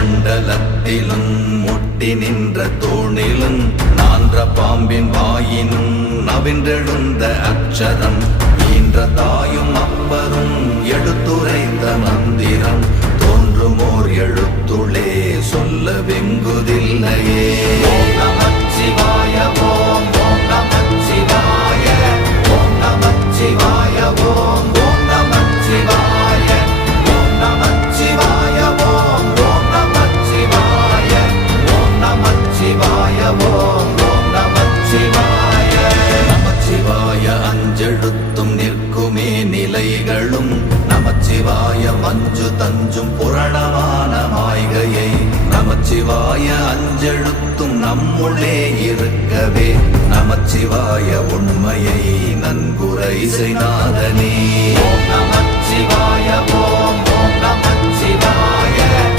மண்டலத்திலும் முட்டி நின்ற தூணிலும் நான்ற பாம்பின் வாயினும் நவின்றெழுந்த அச்சரம் ஈன்ற தாயும் அப்பரும் எடுத்துரைத்த மந்திரம் தோன்றுமோர் எழுத்துளே சொல்ல வெங்குதில்லையே. ஓம் நமச்சிவாய ஓம் ஓம் நமச்சிவாய ஓம் நமச்சிவாய ஓம் ஓம் நமச்சிவாய ஓம் நமச்சிவாய ஓம் ஓம் நமச்சிவாய ஓம் நமச்சிவாய ஓம் ஓம் நமச்சிவாய. நமச்சிவாய அஞ்செழுத்தும் நிற்குமே நிலைகளும் நமச்சிவாய மஞ்சு தஞ்சும் புரணமான மாய்கையை நமச்சிவாய அஞ்செழுத்தும் நம்முள்ளே இருக்கவே நமச்சிவாய உண்மையை நன்குரை செய்நாதனே. ஓம் நமச்சிவாய ஓம்